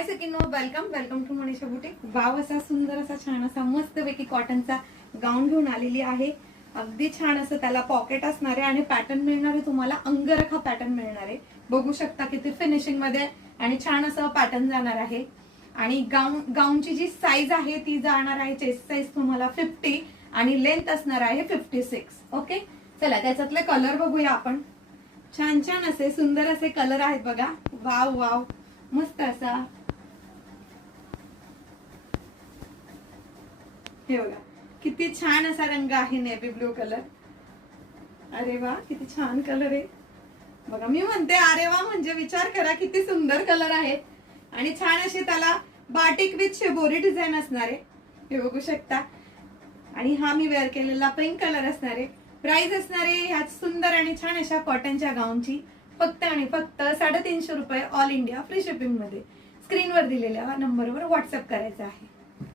हाय सकिनो, welcome to Manisha boutique. Wow, असा सुंदर असा छान असा मस्तपैकी कॉटनचा गाऊन घेऊन आलेली आहे। अगदी छान असं त्याला पॉकेट असणार आहे आणि पॅटर्न मिळणार आहे तुम्हाला, अंगरखा पॅटर्न मिळणार आहे। बघू शकता किती फिनिशिंग मध्ये आणि छान असं पॅटर्न जाणार आहे। आणि गाऊनची जी साईज आहे ती जाणार आहे, चेस्ट साईज तुम्हाला 50 आणि लेंथ असणार आहे 56। ओके, चला त्याच्यातले कलर बघूया आपण। छान छान असे सुंदर असे कलर आहेत बघा। वाव वाव, मस्त असा हे बघा, किती छान असा रंग आहे, नेव्ही ब्लू कलर। अरे वा, किती छान कलर आहे बघा। मी म्हणते अरे वा, म्हणजे विचार करा किती सुंदर कलर आहेत आणि छान अशी त्याला बाटिक विथ शिबोरी डिझाईन असणार आहे, हे बघू शकता। आणि हा मी वेअर केलेला पिंक कलर असणार आहे। प्राइस असणार आहे ह्या सुंदर आणि छान अशा कॉटनच्या गाऊनची फक्त आणि फक्त 350 रुपये, ऑल इंडिया फ्री शिपिंग मध्ये। स्क्रीनवर दिलेल्या नंबरवर व्हॉट्सअप करायचा आहे।